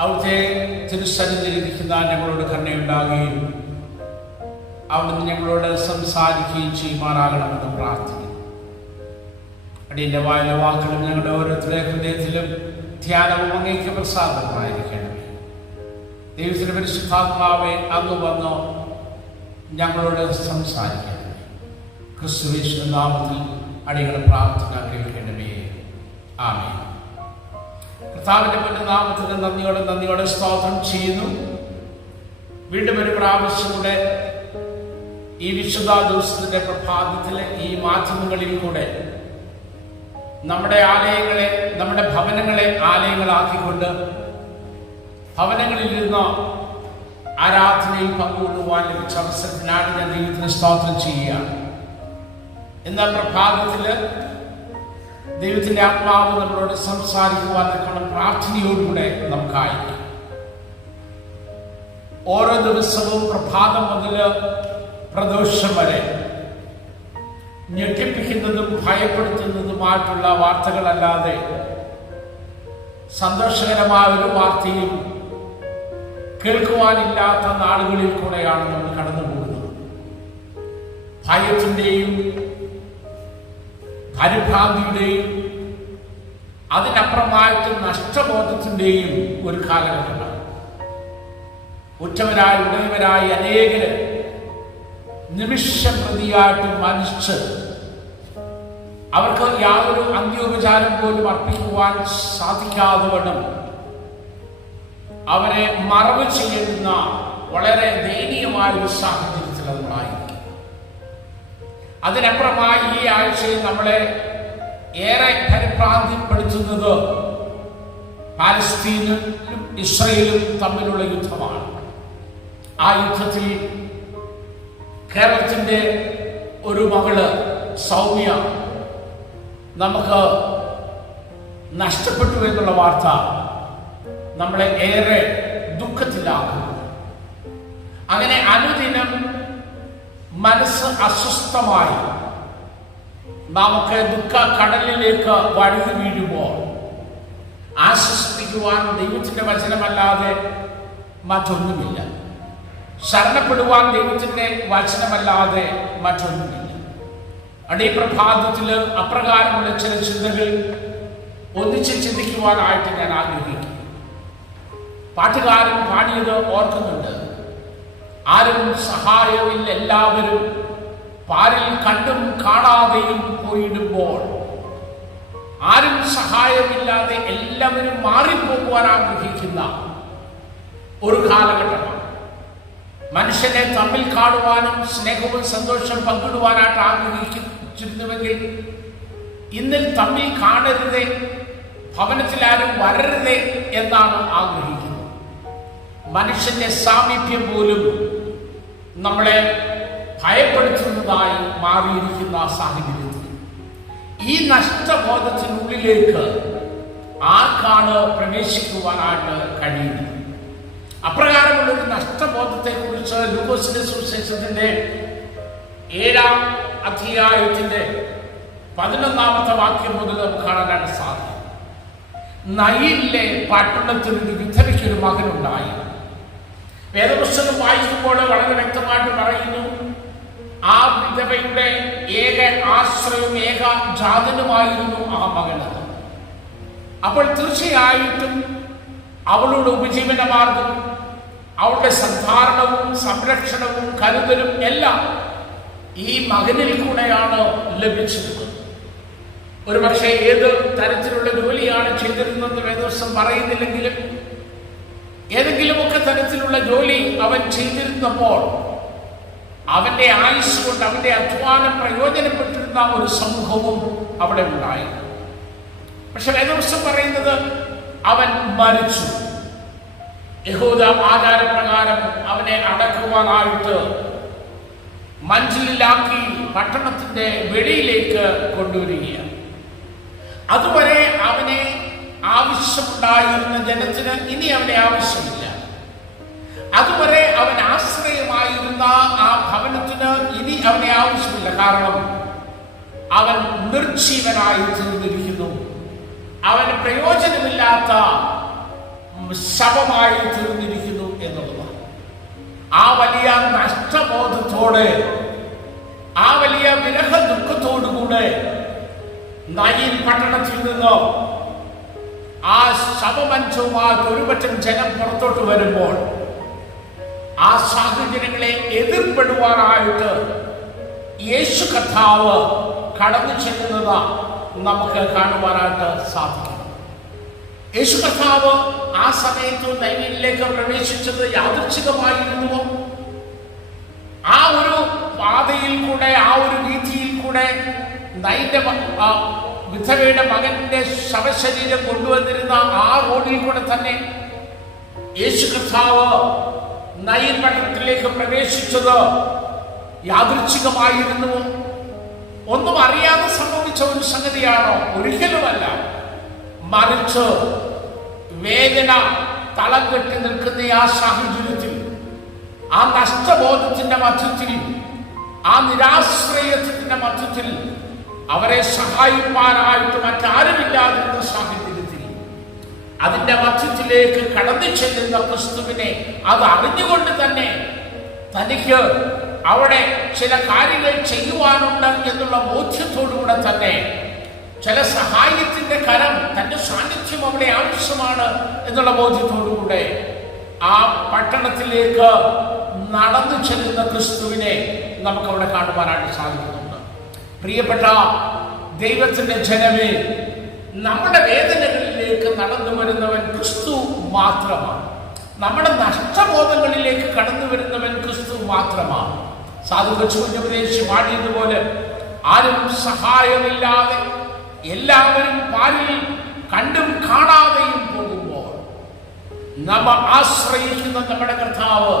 അവിടുത്തെ തിരുസന്നിധിയിലിരിക്കുന്ന ഞങ്ങളോട് കരുണയുണ്ടാകുകയും അവിടുന്ന് ഞങ്ങളോട് സംസാരിക്കുകയും ചെയ്യുമാറാകണമെന്ന് പ്രാർത്ഥിക്കുന്നു. അടിയന്റെ വായിലെ വാക്കുകളും ഞങ്ങളുടെ ഓരോരുത്തരുടെ ഹൃദയത്തിലും ധ്യാനവും അങ്ങേക്ക് പ്രസാദമായിരിക്കണമേ. ദൈവത്തിന്റെ പരിശുദ്ധാത്മാവെ അങ്ങ് വന്നോ ഞങ്ങളോട് സംസാരിക്കണമേ. ക്രിസ്തുയേശുവിന്റെ നാമത്തിൽ അടിയങ്ങളുടെ പ്രാർത്ഥന കേൾക്കണമേ. ആമേൻ. കർത്താവിന്റെ നാമത്തിന് നന്ദിയോടെ സ്തോത്രം ചെയ്യുന്നു. വീണ്ടും ഒരു പ്രാവശ്യം കൂടെ ഈ വിശുദ്ധ ദിവസത്തിന്റെ പ്രഭാതത്തിലെ ഈ മാധ്യമങ്ങളിൽ കൂടെ നമ്മുടെ ആലയങ്ങളെ, നമ്മുടെ ഭവനങ്ങളെ ആലയങ്ങളാക്കിക്കൊണ്ട് ഭവനങ്ങളിലിരുന്ന് ആരാധനയിൽ പങ്കുകൊള്ളുവാൻ ലഭിച്ച അവസരത്തിനാണ് ഞാൻ ദൈവത്തിന് സ്തോത്രം ചെയ്യുകയാണ്. എന്ന പ്രഭാതത്തില് ദൈവത്തിന്റെ ആത്മാവ് നമ്മളോട് സംസാരിക്കുവാൻ നിൽക്കണം. പ്രാർത്ഥനയോടുകൂടെ നമുക്കായിരിക്കും. ഓരോ ദിവസവും പ്രഭാതം മുതൽ പ്രദോഷം വരെ ഞെട്ടിപ്പിക്കുന്നതും ഭയപ്പെടുത്തുന്നതുമായിട്ടുള്ള വാർത്തകളല്ലാതെ സന്തോഷകരമായ ഒരു വാർത്തയും കേൾക്കുവാനില്ലാത്ത നാളുകളിൽ കൂടെയാണ് നമ്മൾ കടന്നു പോകുന്നത്. ഭയത്തിന്റെയും പരിഭ്രാന്തിയുടെയും അതിനപ്പുറമായിട്ട് നഷ്ടബോധത്തിന്റെയും ഒരു കാലഘട്ടമാണ്. ഉറ്റവരായി ഉടയവരായി അനേകര് നിമിഷം പ്രതിയായിട്ട് മരിച്ച് അവർക്ക് യാതൊരു അന്ത്യോപചാരം പോലും അർപ്പിക്കുവാൻ സാധിക്കാതെ വണ്ണം അവരെ മറവ് ചെയ്യുന്ന വളരെ ദയനീയമായ ഒരു സാഹചര്യത്തിൽ അതുണ്ടായി. അതിനപ്പുറമായി ഈ ആഴ്ചയിൽ നമ്മളെ ഏറെ പരിഭ്രാന്തിപ്പെടുത്തുന്നത് പാലസ്തീനും ഇസ്രയേലും തമ്മിലുള്ള യുദ്ധമാണ്. ആ യുദ്ധത്തിൽ കേരളത്തിന്റെ ഒരു മകള് സൗമ്യ നമുക്ക് നഷ്ടപ്പെട്ടു എന്നുള്ള വാർത്ത നമ്മളെ ഏറെ ദുഃഖത്തിലാക്കുന്നു. അങ്ങനെ അനുദിനം മനസ്സ് അസ്വസ്ഥമായി നമുക്ക് ദുഃഖ കടലിലേക്ക് വഴുതി വീഴുമ്പോൾ ആശ്വസിപ്പിക്കുവാൻ ദൈവത്തിന്റെ വചനമല്ലാതെ മറ്റൊന്നുമില്ല. ശരണപ്പെടുവാൻ ദൈവത്തിന്റെ വചനമല്ലാതെ മറ്റൊന്നുമില്ല. അടി പ്രഭാതത്തില് അപ്രകാരമുള്ള ചില ചിന്തകൾ ഒന്നിച്ച് ചിന്തിക്കുവാനായിട്ട് ഞാൻ ആഗ്രഹിക്കുന്നു. പാട്ടുകാരൻ പാടിയത് ഓർക്കുന്നുണ്ട്. ആരും സഹായമില്ല, എല്ലാവരും പാരിൽ കണ്ടും കാണാതെയും പോയിടുമ്പോൾ, ആരും സഹായമില്ലാതെ എല്ലാവരും മാറിപ്പോകുവാൻ ആഗ്രഹിക്കുന്ന ഒരു കാലഘട്ടമാണ്. മനുഷ്യനെ തമ്മിൽ കാണുവാനും സ്നേഹവും സന്തോഷം പങ്കിടുവാനായിട്ട് ആഗ്രഹിച്ചിരുന്നുവെങ്കിൽ ഇന്നിൽ തമ്മിൽ കാണരുതേ, ഭവനത്തിലാരും വരരുതേ എന്നാണ് ആഗ്രഹിക്കുന്നത്. മനുഷ്യന്റെ സാമീപ്യം പോലും നമ്മളെ ഭയപ്പെടുത്തുന്നതായി മാറിയിരിക്കുന്ന സാഹചര്യത്തിൽ ഈ നഷ്ടബോധത്തിനുള്ളിലേക്ക് ആർക്കാണ് പ്രവേശിക്കുവാനായിട്ട് കഴിയുന്നത്? അപ്രകാരമുള്ളൊരു നഷ്ടബോധത്തെ കുറിച്ച് ലൂക്കോസിന്റെ സുവിശേഷത്തിന്റെ 7-ാം അധ്യായത്തിന്റെ 11-ാമത്തെ വാക്യം മുതൽ നമുക്ക് കാണാനായിട്ട് സാധിക്കും. നയിലെ പട്ടണത്തിൽ ഒരു വിധവയ്ക്കൊരു മകനുണ്ടായി. വേദപുസ്തകം വായിക്കുമ്പോൾ വളരെ വ്യക്തമായിട്ട് പറയുന്നു, ആ വിധവയുടെ ഏക ആശ്രയവും ഏക ജാതനുമായിരുന്നു ആ മകന്. അപ്പോൾ തീർച്ചയായിട്ടും അവളുടെ ഉപജീവന മാർഗം, അവളുടെ സന്ധാരണവും സംരക്ഷണവും കരുതലും എല്ലാം ഈ മകനിൽ കൂടെയാണ് ലഭിച്ചത്. ഒരുപക്ഷെ ഏത് തരത്തിലുള്ള ജോലിയാണ് ചെയ്തിരുന്നത് വേദവസ്തം പറയുന്നില്ലെങ്കിലും ഏതെങ്കിലുമൊക്കെ തരത്തിലുള്ള ജോലി അവൻ ചെയ്തിരുന്നപ്പോൾ അവന്റെ ആയുസ് കൊണ്ട് അവന്റെ അധ്വാനം പ്രയോജനപ്പെട്ടിരുന്ന ഒരു സമൂഹവും അവിടെ ഉണ്ടായി. പക്ഷെ വേദവസ്തം പറയുന്നത് അവൻ മരിച്ചു. യഹൂദ ആചാരപ്രകാരം അവനെ അടക്കുവാനായിട്ട് മഞ്ചലിലാക്കി പട്ടണത്തിന്റെ വെളിയിലേക്ക് കൊണ്ടുവരികയാണ്. അതുവരെ അവനെ ആവശ്യമുണ്ടായിരുന്ന ജനത്തിന് ഇനി അവനെ ആവശ്യമില്ല. അതുവരെ അവൻ ആശ്രയമായിരുന്ന ആ ഭവനത്തിന് ഇനി അവനെ ആവശ്യമില്ല. കാരണം അവൻ നിർജീവനായി തീർന്നിരിക്കുന്നു. അവന് പ്രയോജനമില്ലാത്ത ശവമായി തീർന്നിരിക്കുന്നു എന്നുള്ളതാണ്. ആ വലിയ നഷ്ടബോധത്തോടെ, ആ വലിയ വിരഹ ദുഃഖത്തോടുകൂടെ നയീൻ പട്ടണത്തിൽ നിന്ന് ആ ശവമഞ്ചവുമായിട്ട് ഒരുപറ്റം ജനം പുറത്തോട്ട് വരുമ്പോൾ ആ സാഹചര്യങ്ങളെ എതിർപ്പെടുവാനായിട്ട് യേശു കർത്താവ് കടന്നു ചെല്ലുന്നത് നമുക്ക് കാണുവാനായിട്ട് സാധിക്കും. യേശു കർത്താവ് ആ സമയത്ത് നയീനിലേക്ക് പ്രവേശിച്ചത് യാദൃച്ഛികമായിരുന്നുവോ? ആ ഒരു പാതയിൽ കൂടെ, ആ ഒരു വീഥിയിൽ കൂടെ നയീന്റെ വിധവയുടെ മകന്റെ ശവശരീരം കൊണ്ടുവന്നിരുന്ന ആ റോഡിൽ കൂടെ തന്നെ യേശു കർത്താവ് നയീൻ പട്ടണത്തിലേക്ക് പ്രവേശിച്ചത് യാദൃച്ഛികമായിരുന്നുവോ? ഒന്നും അറിയാതെ സംഭവിച്ച ഒരു സംഗതിയാണോ? ഒരിക്കലുമല്ല. മറിച്ച് വേദന തളം കെട്ടി നിൽക്കുന്ന ആ സാഹചര്യത്തിൽ, ആ നഷ്ടബോധത്തിന്റെ മധ്യത്തിൽ, ആ നിരാശ്രയത്തിന്റെ മധ്യത്തിൽ അവരെ സഹായിപ്പാനായിട്ട് മറ്റാരുമില്ലാതിരുന്ന സാഹചര്യത്തിൽ അതിന്റെ മധ്യത്തിലേക്ക് കടന്നു ചെല്ലുന്ന ക്രിസ്തുവിനെ അത് അറിഞ്ഞുകൊണ്ട് തന്നെ തനിക്ക് അവിടെ ചില കാര്യങ്ങൾ ചെയ്യുവാനുണ്ട് എന്നുള്ള ബോധ്യത്തോടുകൂടെ തന്നെ ചില സഹായത്തിന്റെ കരം, തന്റെ സാന്നിധ്യം അവിടെ ആവശ്യമാണ് എന്നുള്ള ബോധ്യത്തോടുകൂടെ ആ പട്ടണത്തിലേക്ക് നടന്നു ചെല്ലുന്ന ക്രിസ്തുവിനെ നമുക്കവിടെ കാണുവാനായിട്ട് സാധിക്കുന്നുണ്ട്. പ്രിയപ്പെട്ട ദൈവത്തിന്റെ ജനമേ, നമ്മുടെ വേദനകളിലേക്ക് നടന്നു വരുന്നവൻ ക്രിസ്തു മാത്രമാണ്. നമ്മുടെ നഷ്ടബോധങ്ങളിലേക്ക് കടന്നു വരുന്നവൻ ക്രിസ്തു മാത്രമാണ്. സാധു കൊച്ചുകുഞ്ഞുപദേശി പാടിയതുപോലെ, ആരും സഹായമില്ലാതെ എല്ലാവരും പാലിൽ കണ്ടും കാണാതെയും പോകുമ്പോൾ നമ്മ ആശ്രയിക്കുന്ന നമ്മുടെ കർത്താവ്,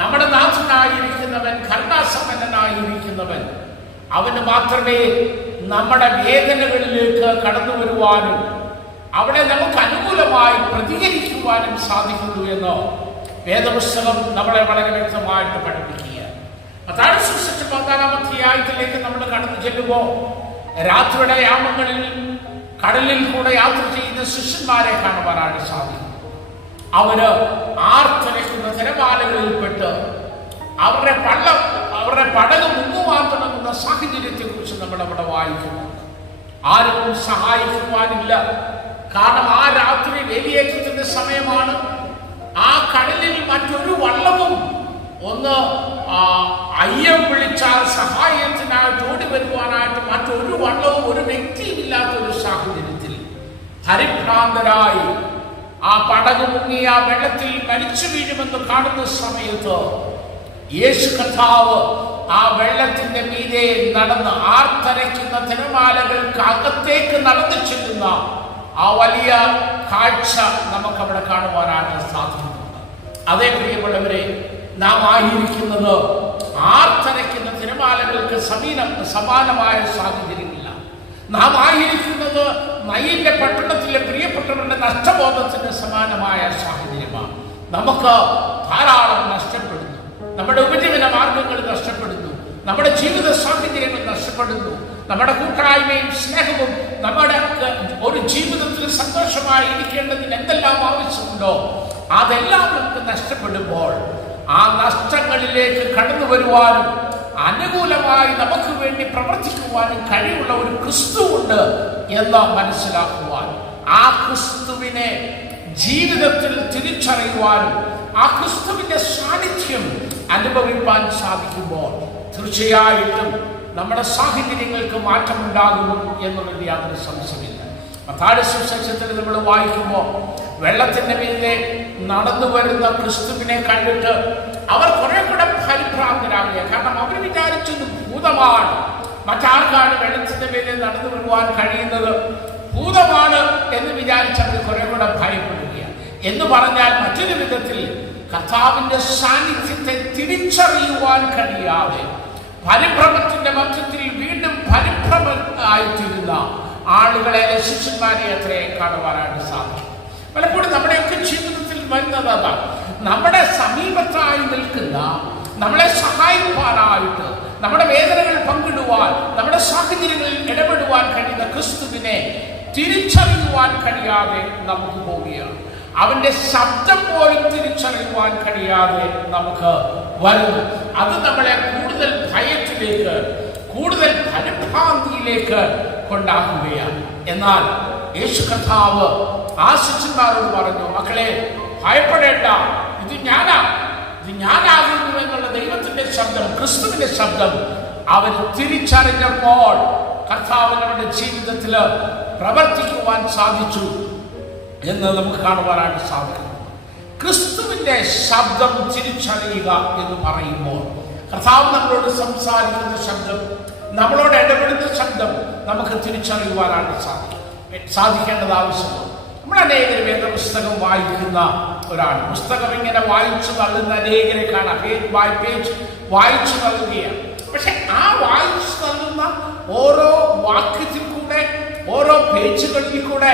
നമ്മുടെ നാഥനായിരിക്കുന്നവൻ, കരുണാസമ്പന്നനായിരിക്കുന്നവൻ, അവന് മാത്രമേ നമ്മുടെ വേദനകളിലേക്ക് കടന്നു വരുവാനും അവിടെ നമുക്ക് അനുകൂലമായി പ്രതികരിക്കുവാനും സാധിക്കുന്നു എന്ന് വേദപുസ്തകം നമ്മളെ വളരെ വ്യക്തമായിട്ട് പഠിപ്പിക്കുക. മത്തായി സുവിശേഷം 14-ാം അധ്യായത്തിലേക്ക് നമ്മൾ കടന്നു ചെല്ലുമ്പോൾ രാത്രിയുടെ യാമങ്ങളിൽ കടലിൽ കൂടെ യാത്ര ചെയ്യുന്ന ശിഷ്യന്മാരെ കാണുവാനായിട്ട് സാധിക്കും. അവര് ആർത്തലയ്ക്കുന്ന തിരമാലകളിൽപ്പെട്ട് അവരുടെ പടക് മുങ്ങുവാൻ തുടങ്ങുന്ന സാഹചര്യത്തെ കുറിച്ച് നമ്മൾ അവിടെ വായിക്കുന്നുണ്ട്. ആരും സഹായിക്കുവാനില്ല. കാരണം ആ രാത്രി വേലിയേറ്റത്തിന്റെ സമയമാണ്. ആ കടലിൽ മറ്റൊരു വള്ളവും ഒന്ന് അയ്യം വിളിച്ചാൽ സഹായത്തിനായിട്ട് ഓടി വരുവാനായിട്ട് മറ്റൊരു വള്ളവും ഒരു വ്യക്തിയും ഇല്ലാത്ത ഒരു സാഹചര്യത്തിൽ പരിഭ്രാന്തരായി ആ പടക് മുങ്ങി ആ വെള്ളത്തിൽ മരിച്ചു വീഴുമെന്ന് കാണുന്ന സമയത്ത് യേശു കർത്താവ് ആ വെള്ളത്തിന്റെ മീതെ നടന്ന് ആർത്തരയ്ക്കുന്ന തിരമാലകൾക്ക് അകത്തേക്ക് നടന്നു ചെല്ലുന്ന ആ വലിയ കാഴ്ച നമുക്കവിടെ കാണുവാനായിട്ട് സാധിക്കുന്നുണ്ട്. അതേ പ്രിയമുള്ളവരെ, നാം ആയിരിക്കുന്നത് ആർത്തരയ്ക്കുന്ന തിരമാലകൾക്ക് സമാനമായ സാഹചര്യമില്ല. നാം ആയിരിക്കുന്നത് നയീന്റെ പട്ടണത്തിലെ പ്രിയപ്പെട്ടവരുടെ നഷ്ടബോധത്തിന് സമാനമായ സാഹചര്യമാണ്. നമുക്ക് ധാരാളം നഷ്ടപ്പെടുന്നു. നമ്മുടെ ഉപജീവന മാർഗങ്ങൾ നഷ്ടപ്പെടുന്നു. നമ്മുടെ ജീവിത സാഹചര്യങ്ങൾ നഷ്ടപ്പെടുന്നു. നമ്മുടെ കൂട്ടായ്മയും സ്നേഹവും നമ്മുടെ ഒരു ജീവിതത്തിൽ സന്തോഷമായി ഇരിക്കേണ്ടതിന് എന്തെല്ലാം ആവശ്യമുണ്ടോ അതെല്ലാം നമുക്ക് നഷ്ടപ്പെടുമ്പോൾ ആ നഷ്ടങ്ങളിലേക്ക് കടന്നു വരുവാനും അനുകൂലമായി നമുക്ക് വേണ്ടി പ്രവർത്തിക്കുവാനും കഴിവുള്ള ഒരു ക്രിസ്തു ഉണ്ട് എന്ന് മനസ്സിലാക്കുവാൻ, ആ ക്രിസ്തുവിനെ ജീവിതത്തിൽ തിരിച്ചറിയുവാനും ആ ക്രിസ്തുവിന്റെ സാന്നിധ്യം അനുഭവിപ്പാൻ സാധിക്കുമ്പോൾ തീർച്ചയായിട്ടും നമ്മുടെ സാഹചര്യങ്ങൾക്ക് മാറ്റമുണ്ടാകുന്നു എന്നുള്ളത് യാതൊരു സംശയമില്ല. മത്തായി സുവിശേഷത്തിൽ നമ്മൾ വായിക്കുമ്പോൾ വെള്ളത്തിന്റെ മീതെ നടന്നു വരുന്ന ക്രിസ്തുവിനെ കണ്ടിട്ട് അവർ കുറെ കൂടെ പരിഭ്രാന്തരാകുക. കാരണം അവർ വിചാരിച്ചത് ഭൂതമാണ്. മറ്റാർക്കാണ് വെള്ളത്തിന്റെ മീതെ നടന്നു വരുവാൻ കഴിയുന്നത്? ഭൂതമാണ് എന്ന് വിചാരിച്ച് അവർ കുറെ കൂടെ ഭയപ്പെടുക. എന്ന് പറഞ്ഞാൽ മറ്റൊരു വിധത്തിൽ കർത്താവിന്റെ സാന്നിധ്യത്തെ തിരിച്ചറിയുവാൻ കഴിയാതെ പരിഭ്രമത്തിന്റെ മധ്യത്തിൽ വീണ്ടും പരിഭ്രമമായിത്തീരുന്ന ആളുകളെ, ശിഷ്യന്മാരെ അത്രേ കാണുവാനായിട്ട് സാധിക്കും. പലപ്പോഴും നമ്മുടെയൊക്കെ ജീവിതത്തിൽ വരുന്നത് അതാണ്. നമ്മുടെ സമീപത്തായി നിൽക്കുന്ന, നമ്മളെ സഹായിക്കാനായിട്ട്, നമ്മുടെ വേദനകൾ പങ്കിടുവാൻ, നമ്മുടെ സാഹചര്യങ്ങളിൽ ഇടപെടുവാൻ കഴിയുന്ന ക്രിസ്തുവിനെ തിരിച്ചറിയുവാൻ കഴിയാതെ നമുക്ക് പോവുകയാണ്. അവന്റെ ശബ്ദം പോലും തിരിച്ചറിയുവാൻ കഴിയാതെ നമുക്ക് വരുന്നു. അത് നമ്മളെ കൂടുതൽ ഭയത്തിലേക്ക്, കൂടുതൽ പരിഭ്രാന്തിയിലേക്ക് കൊണ്ടാക്കുകയാണ്. എന്നാൽ യേശു കർത്താവ് ആ ശിഷ്യന്മാരോട് പറഞ്ഞു, മക്കളെ ഭയപ്പെടേണ്ട, ഇത് ഞാനാകുന്നു എന്നുള്ള ദൈവത്തിന്റെ ശബ്ദം, ക്രിസ്തുവിന്റെ ശബ്ദം അവർ തിരിച്ചറിഞ്ഞപ്പോൾ കർത്താവിന് അവരുടെ ജീവിതത്തിൽ പ്രവർത്തിക്കുവാൻ സാധിച്ചു എന്ന് നമുക്ക് കാണുവാനായിട്ട് സാധിക്കും. ക്രിസ്തുവിന്റെ ശബ്ദം തിരിച്ചറിയുക എന്ന് പറയുമ്പോൾ കർത്താവ് നമ്മളോട് സംസാരിക്കുന്ന ശബ്ദം, നമ്മളോട് ഇടപെടുന്ന ശബ്ദം നമുക്ക് തിരിച്ചറിയുവാനായിട്ട് സാധിക്കേണ്ടത് ആവശ്യമാണ്. നമ്മൾ അനേകരെ വേദപുസ്തകം വായിക്കുന്ന ഒരാൾ, പുസ്തകം ഇങ്ങനെ വായിച്ചു തള്ളുന്ന അനേകരെ കാണാം. പേജ് ബൈ പേജ് വായിച്ചു തള്ളുകയാണ്. പക്ഷെ ആ വായിച്ചു തള്ളുന്ന ഓരോ വാക്യത്തിൽ കൂടെ, ഓരോ പേജുകളിൽ കൂടെ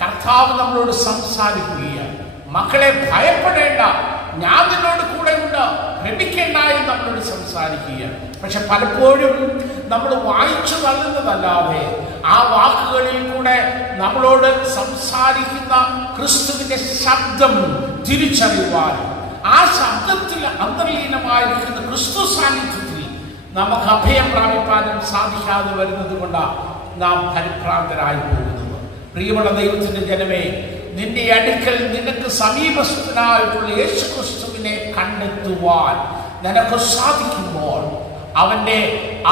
കർത്താവ് നമ്മളോട് സംസാരിക്കുകയാണ്. മക്കളെ ഭയപ്പെടേണ്ട, ഞാൻ നിന്നോട് കൂടെ ഉണ്ട്, ഭ്രമിക്കേണ്ട എന്ന് നമ്മളോട് സംസാരിക്കുകയാണ്. പക്ഷെ പലപ്പോഴും നമ്മൾ വായിച്ചു തള്ളുന്നതല്ലാതെ ആ വാക്കുകളിൽ കൂടെ നമ്മളോട് സംസാരിക്കുന്ന ക്രിസ്തുവിന്റെ ശബ്ദം തിരിച്ചറിയുവാൻ, ആ ശബ്ദത്തിൽ അന്തർലീനമായിരിക്കുന്ന ക്രിസ്തു സാന്നിധ്യത്തിൽ നമുക്ക് അഭയം പ്രാപിക്കാനും സാധിക്കാതെ വരുന്നത് കൊണ്ടാണ് നാം പരിഭ്രാന്തരായി പോകുന്നത്. പ്രിയമുള്ള ദൈവത്തിന്റെ ജനമേ, നിന്റെ അടുക്കൽ നിനക്ക് സമീപസ്ഥനായിട്ടുള്ള യേശു ക്രിസ്തുവിനെ കണ്ടെത്തുവാൻ നിനക്ക് സാധിക്കുമ്പോൾ, അവന്റെ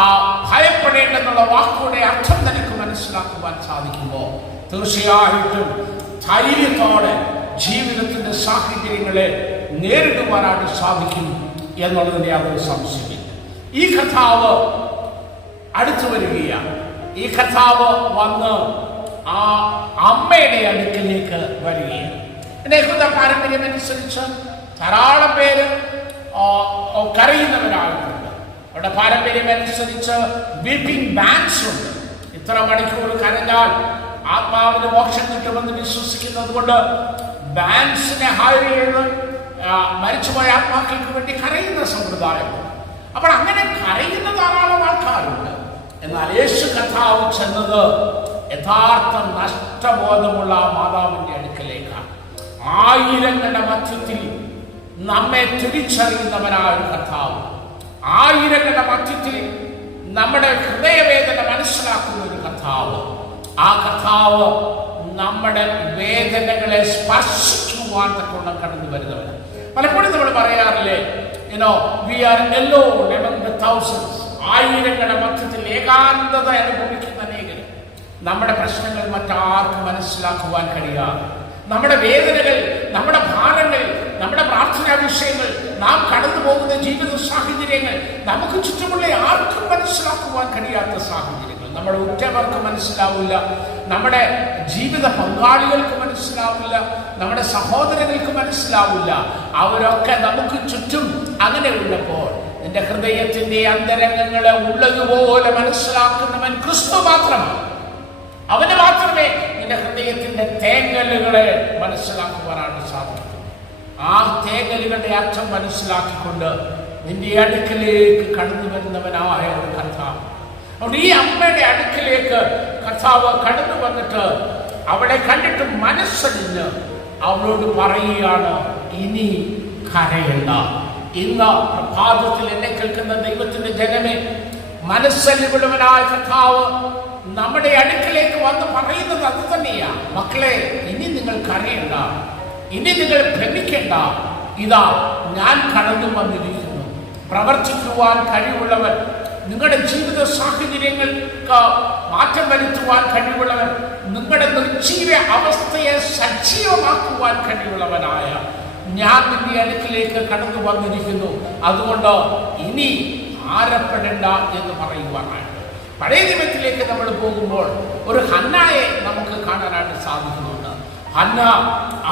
ആ ഭയപ്പെടേണ്ടെന്നുള്ള വാക്കുകളുടെ അർത്ഥം നിനക്ക് മനസ്സിലാക്കുവാൻ സാധിക്കുമ്പോൾ, തീർച്ചയായിട്ടും ധൈര്യത്തോടെ ജീവിതത്തിന്റെ സാഹചര്യങ്ങളെ നേരിടുവാനായിട്ട് സാധിക്കും എന്നുള്ളതിന്റെ യാതൊരു സംശയമില്ല. ഈ കർത്താവ് അടുത്തു വരികയാണ്. ഈ കർത്താവ് വന്ന് ആ അമ്മയുടെ അടുക്കലേക്ക് വരികയാണ്. യഹൂദ പാരമ്പര്യമനുസരിച്ച് ധാരാളം പേര് കരയുന്നവരായിട്ടുണ്ട്. അവരുടെ പാരമ്പര്യമനുസരിച്ച് വീപ്പിംഗ് ബാൻസ് ഉണ്ട്. ഇത്ര മണിക്കൂർ കരഞ്ഞാൽ ആത്മാവിന് മോക്ഷം കിട്ടുമെന്ന് വിശ്വസിക്കുന്നത് കൊണ്ട് ബാൻസിനെ ഹയർ ചെയ്ത് മരിച്ചുപോയ ആത്മാക്കൾക്ക് വേണ്ടി കരയുന്ന സമ്പ്രദായമുണ്ട്. അപ്പോൾ അങ്ങനെ കരയുന്ന ധാരാളം ആൾക്കാരുണ്ട്. എന്നാൽ യേശു കർത്താവ് ചെന്നത് യഥാർത്ഥ നഷ്ടബോധമുള്ള ആ മാതാവിന്റെ അടുക്കലേക്കാണ്. ആയിരങ്ങളുടെ മധ്യത്തിൽ നമ്മെ തിരിച്ചറിയുന്നവനായ ഒരു കർത്താവ്, ആയിരങ്ങളുടെ മധ്യത്തിൽ നമ്മുടെ ഹൃദയവേദന മനസ്സിലാക്കുന്ന ഒരു കർത്താവ്, ആ കർത്താവ് നമ്മുടെ വേദനകളെ സ്പർശിക്കുവാൻ തക്കോണം കടന്നു വരുന്നവനാണ്. പലപ്പോഴും നമ്മൾ പറയാറില്ലേ, we are alone among the thousands. ആയിരങ്ങളുടെ മധ്യത്തിൽ ഏകാന്തത അനുഭവിക്കുന്ന അനേകർ. നമ്മുടെ പ്രശ്നങ്ങൾ മറ്റാർക്കും മനസ്സിലാക്കുവാൻ കഴിയാതെ, നമ്മുടെ വേദനകൾ, നമ്മുടെ ഭാരങ്ങൾ, നമ്മുടെ പ്രാർത്ഥനാ വിഷയങ്ങൾ, നാം കടന്നു പോകുന്ന ജീവിത സാഹചര്യങ്ങൾ നമുക്ക് ചുറ്റുമുള്ള ആർക്കും മനസ്സിലാക്കുവാൻ കഴിയാത്ത സാഹചര്യങ്ങൾ. നമ്മുടെ ഉറ്റവർക്ക് മനസ്സിലാവില്ല, നമ്മുടെ ജീവിത പങ്കാളികൾക്ക് മനസ്സിലാവില്ല, നമ്മുടെ സഹോദരങ്ങൾക്ക് മനസ്സിലാവില്ല. അവരൊക്കെ നമുക്ക് ചുറ്റും അങ്ങനെ ഉള്ളപ്പോൾ നിന്റെ ഹൃദയത്തിന്റെ അന്തരംഗങ്ങളെ ഉള്ളതുപോലെ മനസ്സിലാക്കുന്നവൻ ക്രിസ്തു മാത്രമാണ്. അവന് മാത്രമേ നിന്റെ ഹൃദയത്തിന്റെ തേങ്ങലുകളെ മനസ്സിലാക്കുവാനാണ് സാധിക്കും. ആ തേങ്ങലുകളുടെ അർത്ഥം മനസ്സിലാക്കിക്കൊണ്ട് നിന്റെ അടുക്കലേക്ക് കടന്നു വരുന്നവനായ ഒരു കർത്താവ്. അതുകൊണ്ട് ഈ അമ്മയുടെ അടുക്കലേക്ക് കർത്താവ് കടന്നു വന്നിട്ട് അവളെ കണ്ടിട്ട് മനസ്സറിഞ്ഞ് അവളോട് പറയുകയാണ്, ഇനി കരയണ്ട. ഇന്ന് പ്രഭാതത്തിൽ എന്നെ കേൾക്കുന്ന ദൈവത്തിന്റെ ജനമേ, മനസ്സലിവിടുവനായ കർത്താവ് നമ്മുടെ അടുക്കലേക്ക് വന്ന് പറയുന്നത് അത് തന്നെയാണ്. മക്കളെ, ഇനി നിങ്ങൾ കരയണ്ട, ഇനി നിങ്ങൾ ഭ്രമിക്കേണ്ട. ഇതാ ഞാൻ കടന്നു വന്നിരിക്കുന്നു. പ്രവർത്തിക്കുവാൻ കഴിവുള്ളവൻ, നിങ്ങളുടെ ജീവിത സാഹചര്യങ്ങൾക്ക് മാറ്റം വരുത്തുവാൻ കഴിവുള്ളവൻ, നിങ്ങളുടെ നിർജീവ അവസ്ഥയെ സജീവമാക്കുവാൻ കഴിവുള്ളവനായ ഞാൻ നിന്റെ അടുക്കിലേക്ക് കടന്നു വന്നിരിക്കുന്നു. അതുകൊണ്ട് ഇനി ഭാരപ്പെടേണ്ട എന്ന് പറയുവാനായിട്ട്. പഴയ നിയമത്തിലേക്ക് നമ്മൾ പോകുമ്പോൾ ഒരു ഹന്നായെ നമുക്ക് കാണാനായിട്ട് സാധിക്കുന്നുണ്ട്. ഹന്ന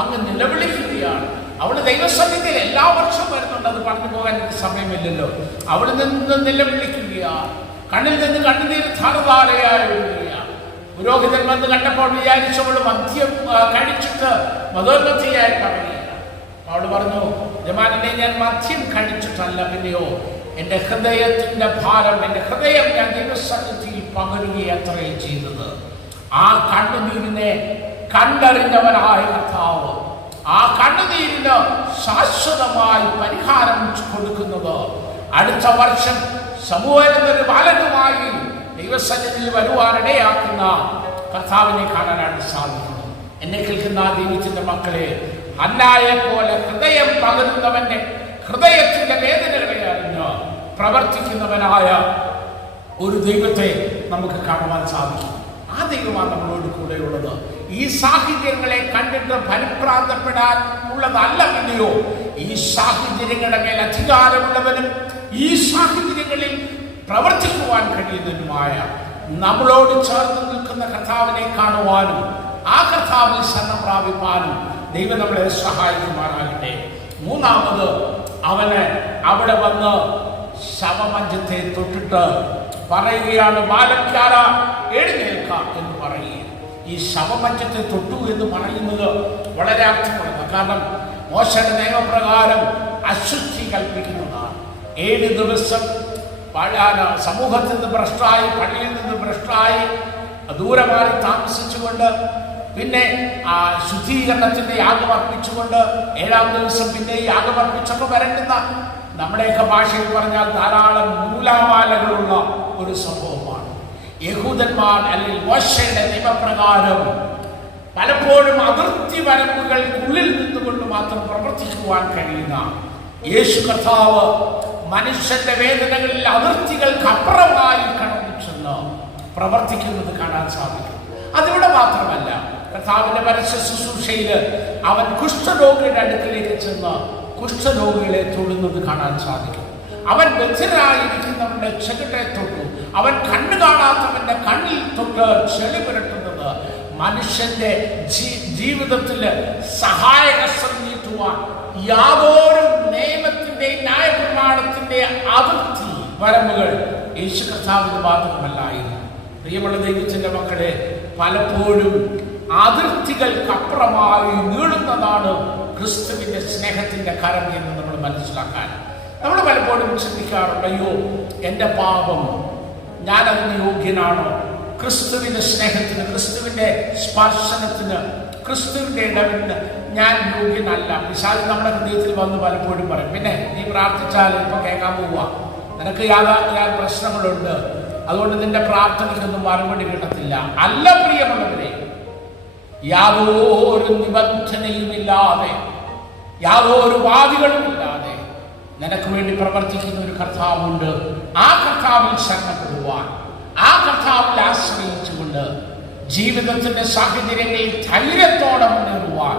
അങ്ങ് നിലവിളിക്കുകയാണ്. അവള് ദൈവസന്നിധിയിൽ എല്ലാ വർഷവും വരുന്നുണ്ട്. അത് പറഞ്ഞു പോകാൻ എനിക്ക് സമയമില്ലല്ലോ. അവിടെ നിന്ന് നിലവിളിക്കുകയാണ്. കണ്ണിൽ നിന്ന് കണ്ണുനീര് ധാരധാരയായി ഒഴുകുകയാണ്. പുരോഹിതൻ വന്ന് കണ്ടപ്പോൾ വിചാരിച്ചവള് മദ്യം കഴിച്ചിട്ട് മതോന്മത്തിയായി പറയുകയാണ്. അവള് പറഞ്ഞു, ജമാലിനെ ഞാൻ മദ്യം കഴിച്ചിട്ടല്ല, പിന്നെയോ എൻ്റെ ഹൃദയത്തിന്റെ ഭാരം, എൻ്റെ ഹൃദയം ഞാൻ ദൈവസന്നിധിയിൽ പകരുകയത്രയും ചെയ്തത്. ആ കണ്ണുനീരിനെ കണ്ടറിഞ്ഞവനായ കർത്താവ് ആ കണ്ണുനീരിന് ശാശ്വതമായി പരിഹാരം കൊടുക്കുന്നത് അടുത്ത വർഷം സമൂഹം എന്നൊരു ബാലനുമായി ദൈവസന്നിധിയിൽ വരുവാനിടയാക്കുന്ന കർത്താവിനെ കാണാനാണ് സാധിക്കുന്നത്. എന്നെ കേൾക്കുന്ന ദൈവത്തിന്റെ മക്കളെ, ഹന്നായെ പോലെ ഹൃദയം പകരുന്നവന്റെ ഹൃദയത്തിന്റെ വേദനകളെ അറിഞ്ഞ് പ്രവർത്തിക്കുന്നവനായ ഒരു ദൈവത്തെ നമുക്ക് കാണുവാൻ സാധിക്കും. ആ ദൈവമാണ് നമ്മളോട് കൂടെയുള്ളത്. ഈ സാഹചര്യങ്ങളെ കണ്ടിട്ട് പരിഭ്രാന്തപ്പെടാൻ ഉള്ളതല്ല പിന്നെയോ, ഈ സാഹചര്യങ്ങളുടെ മേൽ അധികാരമുള്ളവനും ഈ സാഹചര്യങ്ങളിൽ പ്രവർത്തിക്കുവാൻ കഴിയുന്നതിനുമായ നമ്മളോട് ചേർന്ന് നിൽക്കുന്ന കർത്താവിനെ കാണുവാനും ആ കർത്താവിൽ ശരണം പ്രാപിപ്പാനും ദൈവം നമ്മളെ സഹായിക്കുവാനാകട്ടെ. മൂന്നാമത്, അവന് അവിടെ വന്ന് ശവമഞ്ചത്തെ തൊട്ടിട്ട് പറയുകയാണ്, ബാലക്കാര എഴുന്നേൽക്ക എന്ന് പറയുക. ഈ ശവമഞ്ചത്തെ തൊട്ടു എന്ന് പറയുന്നത് വളരെ അർത്ഥമുള്ളത്. കാരണം മോശയുടെ നിയമപ്രകാരം അശുദ്ധി കൽപ്പിക്കുന്നതാണ്. 7 ദിവസം സമൂഹത്തിൽ നിന്ന് ഭ്രഷ്ടായി, പള്ളിയിൽ നിന്ന് ഭ്രഷ്ടായി ദൂരെ മാറി താമസിച്ചുകൊണ്ട് പിന്നെ ശുദ്ധീകരണത്തിന്റെ യാഗം അർപ്പിച്ചുകൊണ്ട് 7-ാം ദിവസം പിന്നെ യാഗം അർപ്പിച്ചപ്പോൾ വരേണ്ടുന്ന, നമ്മുടെയൊക്കെ ഭാഷയിൽ പറഞ്ഞാൽ ധാരാളം നൂലാമാലകളുള്ള ഒരു സംഭവമാണ്. യഹൂദന്മാർ അല്ലെങ്കിൽ മോശയുടെ നിയമപ്രകാരം പലപ്പോഴും അതിർത്തി വരമ്പുകൾക്കുള്ളിൽ നിന്നുകൊണ്ട് മാത്രം പ്രവർത്തിക്കുവാൻ കഴിയുന്ന യേശു കർത്താവ് മനുഷ്യന്റെ വേദനകളിൽ അതിർത്തികൾക്ക് അപ്പുറമായി കടന്നു ചെന്ന് പ്രവർത്തിക്കുന്നത് കാണാൻ സാധിക്കും. അതിവിടെ മാത്രമല്ല, കർത്താവിന്റെ പരസ്യ ശുശ്രൂഷയിൽ അവൻ കുഷ്ഠരോഗിയുടെ അടുക്കിലേക്ക് ചെന്ന് കുഷ്ഠരോഗികളെ തൊടുന്നത് കാണാൻ സാധിക്കും. അവൻ ബധിരരായിരിക്കുന്നവന്റെ ചെകിട്ടെ തൊട്ടു. അവൻ കണ്ണു കാണാത്തവന്റെ കണ്ണിൽ തൊട്ട് ചെളി പുരട്ടുന്നത് മനുഷ്യന്റെ ജീവിതത്തിൽ സഹായകസം നീട്ടുവാൻ യാതൊരു നിയമത്തിന്റെ ന്യായപ്രമാണത്തിന്റെ അതിർത്തി വരമ്പുകൾ യേശു കർത്താവിന് ബാധകമല്ലായിരുന്നു. പ്രിയമുള്ള ദൈവത്തിന്റെ മക്കളെ, പലപ്പോഴും അതിർത്തികൾക്കപ്പുറമായി നീളുന്നതാണ് ക്രിസ്തുവിന്റെ സ്നേഹത്തിന്റെ കരം എന്ന് നമ്മൾ മനസ്സിലാക്കാൻ നമ്മൾ പലപ്പോഴും ചിന്തിക്കാറുണ്ട്, അയ്യോ എൻ്റെ പാപം, ഞാനതിന് യോഗ്യനാണോ? ക്രിസ്തുവിന്റെ സ്നേഹത്തിന്, ക്രിസ്തുവിന്റെ സ്പർശനത്തിന്, ക്രിസ്തുവിന്റെ ഇടവിന് ഞാൻ യോഗ്യനല്ല. പിശാച് നമ്മുടെ ഹൃദയത്തിൽ വന്ന് പലപ്പോഴും പറയും, പിന്നെ നീ പ്രാർത്ഥിച്ചാൽ ഇപ്പൊ കേൾക്കാൻ പോവുക, നിനക്ക് യാതൊരു പ്രശ്നങ്ങളുണ്ട്, അതുകൊണ്ട് നിന്റെ പ്രാർത്ഥനയ്ക്കൊന്നും മറുപടി കിട്ടത്തില്ല. അല്ല പ്രിയമുള്ളവരെ, യാതൊരു നിബന്ധനയുമില്ലാതെ, യാതൊരു വാദികളുമില്ലാതെ നിനക്ക് വേണ്ടി പ്രവർത്തിക്കുന്ന ഒരു കർത്താവുണ്ട്. ആ കർത്താവിൽ ശരണപ്പെടുവാൻ, ആ കർത്താവിൽ ആശ്രയിച്ചുകൊണ്ട് ജീവിതത്തിന്റെ സാഹചര്യങ്ങളിൽ ധൈര്യത്തോടെ മുന്നേറുവാൻ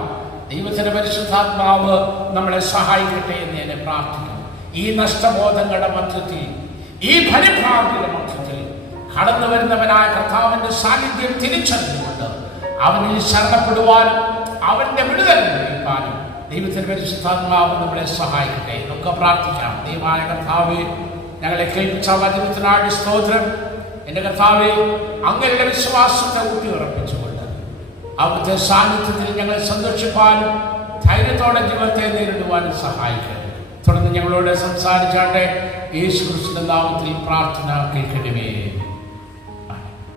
ദൈവത്തിന്റെ പരിശുദ്ധാത്മാവ് നമ്മളെ സഹായിക്കട്ടെ എന്ന് ഞാൻ പ്രാർത്ഥിക്കുന്നു. ഈ നഷ്ടബോധങ്ങളുടെ മധ്യത്തിൽ, ഈ പരിഭ്രാന്തിയുടെ മധ്യത്തിൽ കടന്നു വരുന്നവനായ കർത്താവിന്റെ സാന്നിധ്യം തിരിച്ചറിഞ്ഞുകൊണ്ട് അവനിൽ ശരണപ്പെടുവാനും അവന്റെ വിടുതൽ ലഭിക്കാനും ദൈവത്തിന്റെ പരിശുദ്ധാത്മാവ് നമ്മളെ സഹായിക്കട്ടെ. നമുക്ക് പ്രാർത്ഥിക്കാം. ദൈവമായ കർത്താവേ, ഞങ്ങളെ കേൾപ്പിച്ച വചനത്തിനായി സ്തോത്രം. എൻ്റെ കർത്താവേ, അങ്ങയുടെ വിശ്വാസത്തെ ഊട്ടിയുറപ്പിച്ചുകൊണ്ട് അവിടുത്തെ സാന്നിധ്യത്തിൽ ഞങ്ങളെ സന്തോഷിപ്പാനും ധൈര്യത്തോടെ ജീവിതത്തെ നേരിടുവാനും സഹായിക്കട്ടെ. തുടർന്ന് ഞങ്ങളോട് സംസാരിച്ചാട്ടെ. യേശു ക്രിസ്തുവിന്റെ നാമത്തിൽ പ്രാർത്ഥന കേൾക്കണമേ.